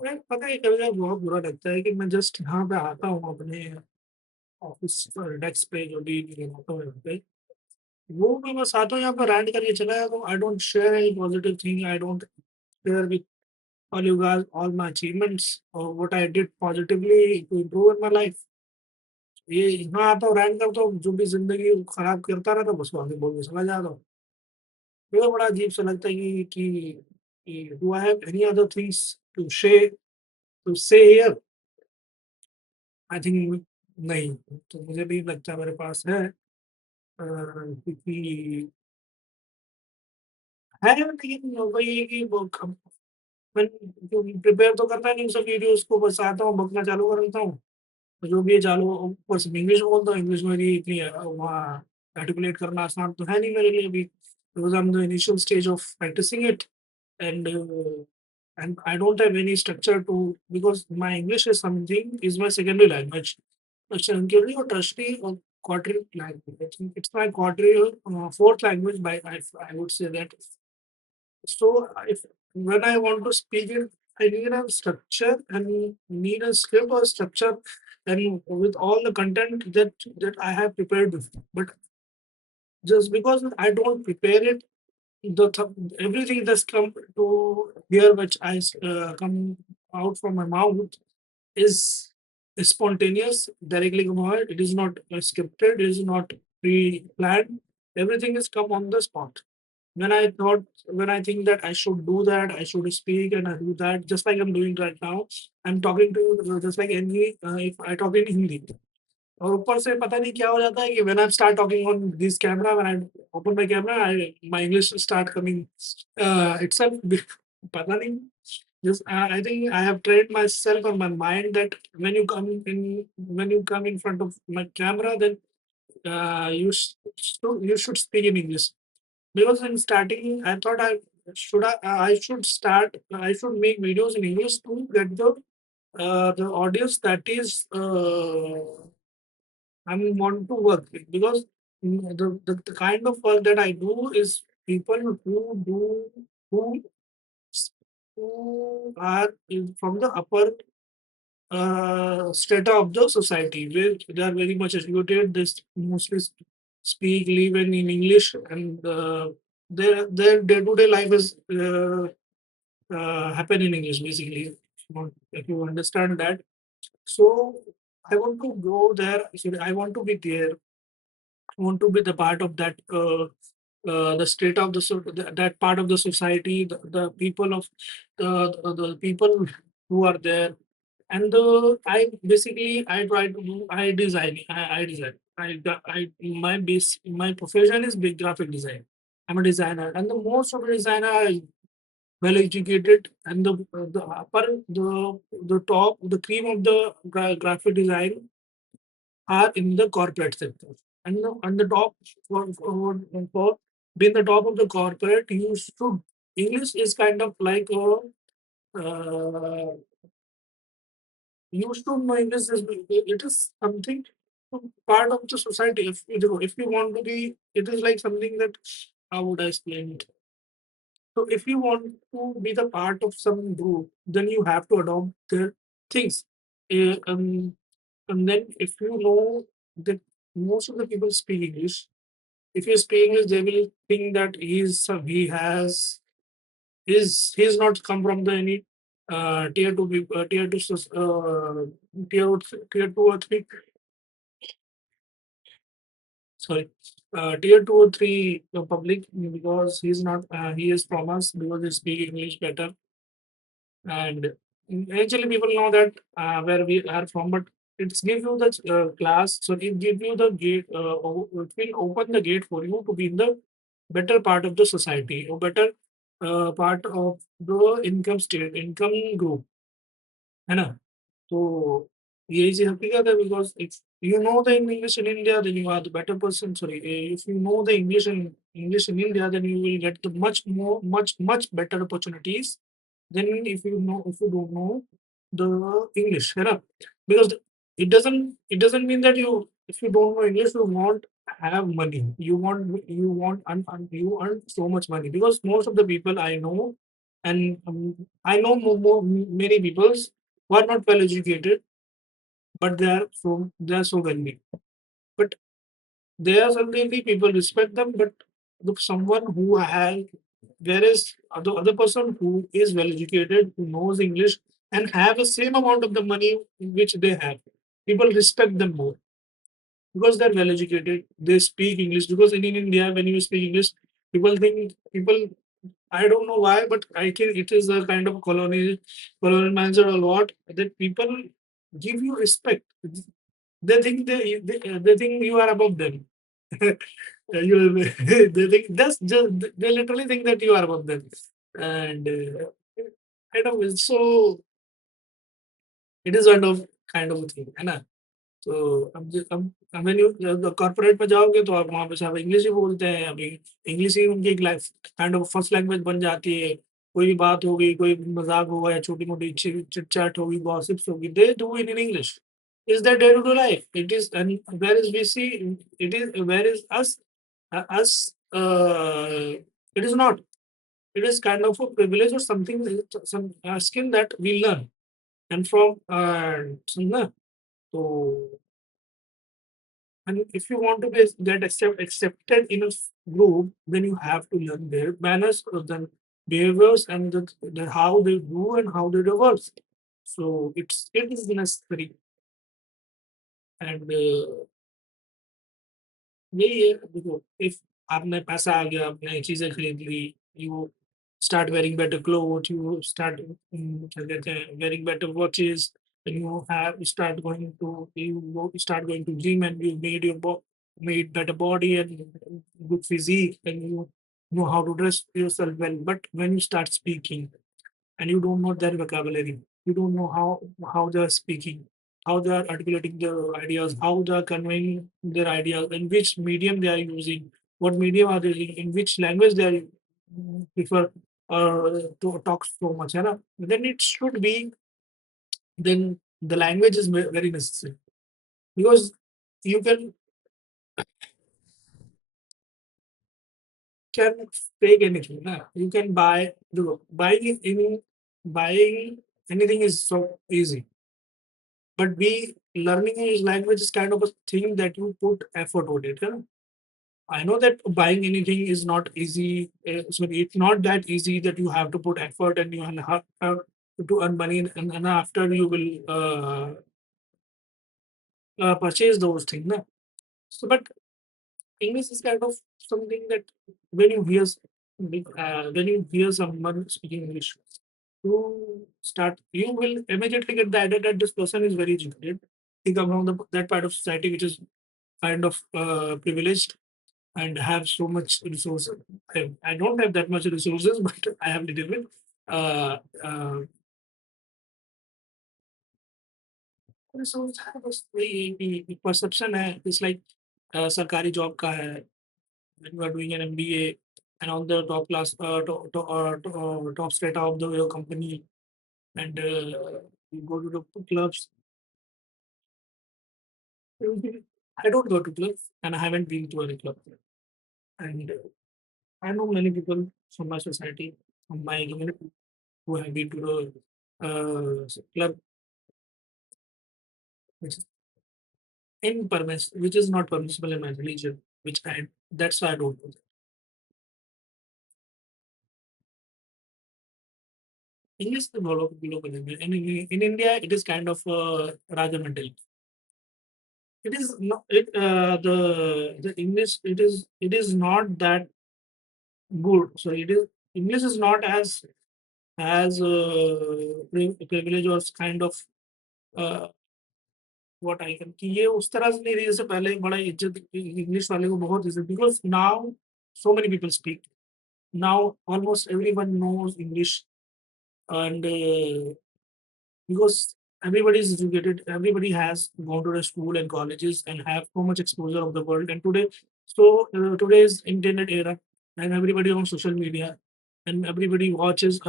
अरे पता है कभी-कभी बहुत बुरा लगता है कि मैं जस्ट यहाँ पे आता हूँ अपने ऑफ़िस डेस्क पे जो भी लगाता हूँ यहाँ पे, वो मैं बस आता हूँ यहाँ पे रैंट करके चला जाता हूँ। I don't share any positive thing, I don't share with all you guys all my achievements और what I did positively to improve in my life. ये यहाँ आता हूँ रैंट करता हूँ, जो भी ज़िंदगी खराब करता रहता हूँ, बस आगे बोल के चला जाता हूँ। मुझे बड़ा अजीब-सा लगता है कि do I have any other things to say here? I think नहीं, तो मुझे नहीं लगता मेरे पास है क्योंकि है लेकिन वही है कि वो कम मैं जो प्रिपेयर तो करता नहीं हूँ सब वीडियोज़ को, बस आता हूँ, बकना चालू कर देता हूँ। तो जो भी है चालू ऊपर से इंग्लिश बोलता हूँ, इंग्लिश मेरी इतनी वहाँ आर्टिकुलेट करना आसान तो है नहीं मेरे लिए अभी, because I am the initial stage of practising it and and I don't have any structure to because my English is something is my secondary language. Secondary or tertiary or quaternary language. I think it's my quaternary fourth language. By I would say that. So if when I want to speak it, I need a structure and need a script or structure, and with all the content that I have prepared before. But just because I don't prepare it everything that's come to here which come out from my mouth is spontaneous, directly come out. It is not scripted, it is not pre-planned. Everything is come on the spot. When I think that I should do that, I should speak and I do that, just like I'm doing right now. I'm talking to you just like any if I talk in Hindi. और ऊपर से पता नहीं क्या हो जाता है कि when I start talking on this camera, when I open my camera, I my English start coming itself पता नहीं। Just I think I have trained myself or my mind that when you come in front of my camera, then you should speak in English. Because in starting, I thought I should start I should make videos in English to get the audience that is I want to work with because the kind of work that I do is people who who are from the upper strata of the society where they are very much educated. They mostly speak, live in English, and their day to day life is happen in English basically. If you understand that, so I want to go there. Sorry, I want to be there. Want to be the part of that the state of that part of the society, the people of the people who are there, and I basically I try to do I design my base my profession is big graphic design. I'm a designer, and the most of the designer are well educated, and the upper the top the cream of the graphic design are in the corporate sector. And on the top for being the top of the corporate, you should English is kind of like you should know English is it is something part of the society. If you want to be, it is like something that how would I explain it? So if you want to be the part of some group, then you have to adopt their things. Eh, and then if you know that most of the people speak English, if you speak English, they will think that he's not come from the any tier two tier two or three sorry tier two or three public because he's not he is from us because he speak English better. And eventually people know that where we are from, but it's give you the class, so it give you the gate, it will open the gate for you to be in the better part of the society or better part of the income group, है ना? तो यही चीज़ हकीकत है because if you know the English in India, then you are the better person. Sorry, if you know the English in India, then you will get the much better opportunities than if you don't know the English, है ना? Because it doesn't mean that you if you don't know English you won't have money. You want you earn so much money because most of the people I know And I know many people who are not well educated, but they are so wealthy. But there are certainly people respect them, but look, someone who has, there is other person who is well educated, who knows English, and have the same amount of the money which they have. People respect them more because they're well educated. They speak English because in India, when you speak English, people. I don't know why, but I think it is a kind of colonial mindset or what that people give you respect. They think you are above them. They think that's just they literally think that you are above them, and I don't know. So it is kind of a thing, है ना? तो अब when you corporate में जाओगे तो आप वहाँ पे सब इंग्लिश ही बोलते हैं। अभी इंग्लिश ही उनकी एक life kind of first language बन जाती है। कोई भी बात होगी, कोई मज़ाक होगा या छोटी-मोटी चिट-चैट होगी, गॉसिप्स होगी, they do it in English. Is their day-to-day life. It is, and whereas we see it is, whereas us, it is not. It is kind of a privilege or something, some skill that we learn. And from so and if you want to get accepted in a group, then you have to learn their manners, then behaviors, and how they do and how they reverse. So it is necessary, and यही है देखो, if आपने पैसा आ गया, आपने चीज़ें खरीद ली, you start wearing better cloth, you start क्या कहते हैं, wearing better watches, and you have start going to you go start going to gym and you made better body and good physique, and you know how to dress yourself well. But when you start speaking and you don't know their vocabulary. You don't know how they are speaking, how they are articulating their ideas, how they are conveying their ideas, in which medium they are using, what medium are they using, in which language they are prefer to talk so much. है ना? Then it should be, then the language is very necessary because you can take anything. Na? You can buy the buying anything is so easy. But we learning English language is kind of a thing that you put effort on it. Yeah? I know that buying anything is not easy. So it's not that easy that you have to put effort and you have to earn money, and after you will purchase those things. Na? So, but English is kind of something that when you hear when you hear someone speaking English, you will immediately get the idea that this person is very educated. He comes from that part of society which is kind of privileged and have so much resources. I don't have that much resources, but I have little bit. Uh, uh, resource है बस वही perception है. It's like सरकारी job का है. When you are doing an MBA and on the top class, top strata of the your company, and you go to the clubs. I don't go to clubs, and I haven't been to any club. And I know many people from my society, from my community, who have been to the club, which is which is not permissible in my religion, which I that's why I don't do that. English is global language. And in India, it is kind of Raja mentality. It is not the English. It is not that good. So it is English is not as privilege or kind of uh, what I can कि ये उस तरह से नहीं रही जैसे पहले बड़ा इज़्ज़त इंग्लिश वाले को बहुत इज़्ज़त because now so many people speak. Now almost everyone knows English, and because everybody is educated, everybody has gone to the school and colleges and have so much exposure of the world. And today's internet era, and everybody on social media, and everybody watches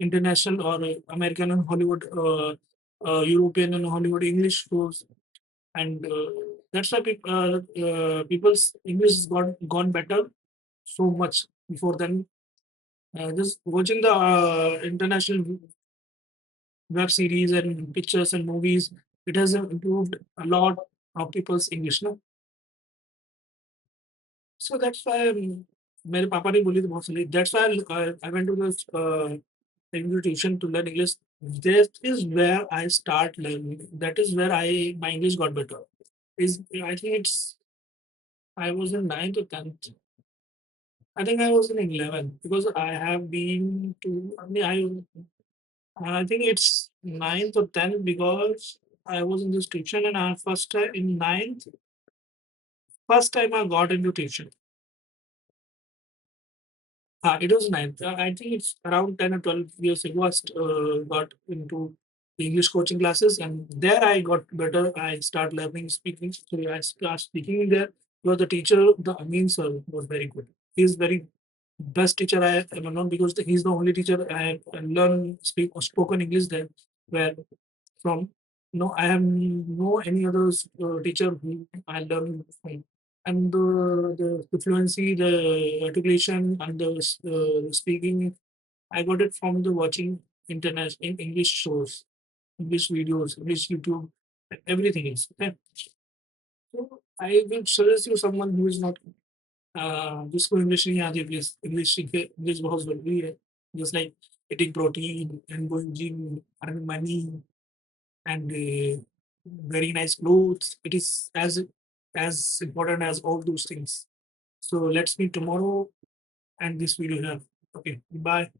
international or American and Hollywood, European and Hollywood English shows, and that's why people's English has gone better so much before then. Just watching the international web series and pictures and movies, it has improved a lot of people's English. No, so that's why मेरे पापा ने बोली थी बहुत सारी. That's why I went to this English tuition to learn English. That is where I start learning. That is where I my English got better. Is I think it's I was in ninth or tenth. I think I was in 11 because I have been to. I think it's ninth or tenth because I was in this tuition and I first time in ninth. First time I got into tuition. It was ninth. I think it's around 10 or 12 years ago. Got into English coaching classes, and there I got better. I start learning speaking. So I start speaking there. Because the teacher, the Amin sir, was very good. He's very best teacher I ever known because he's the only teacher I learned speak spoken English there. Where from no, I have no any other teacher who I learned from. And the fluency, the articulation, and the speaking, I got it from the watching internet in English shows, English videos, English YouTube, everything is. Okay. So I will suggest you someone who is not जिसको English नहीं आती please English सीखे English बहुत जरूरी है just like eating protein and going gym, earning money, and very nice clothes. It is as important as all those things. So let's meet tomorrow and this video here. Okay, bye.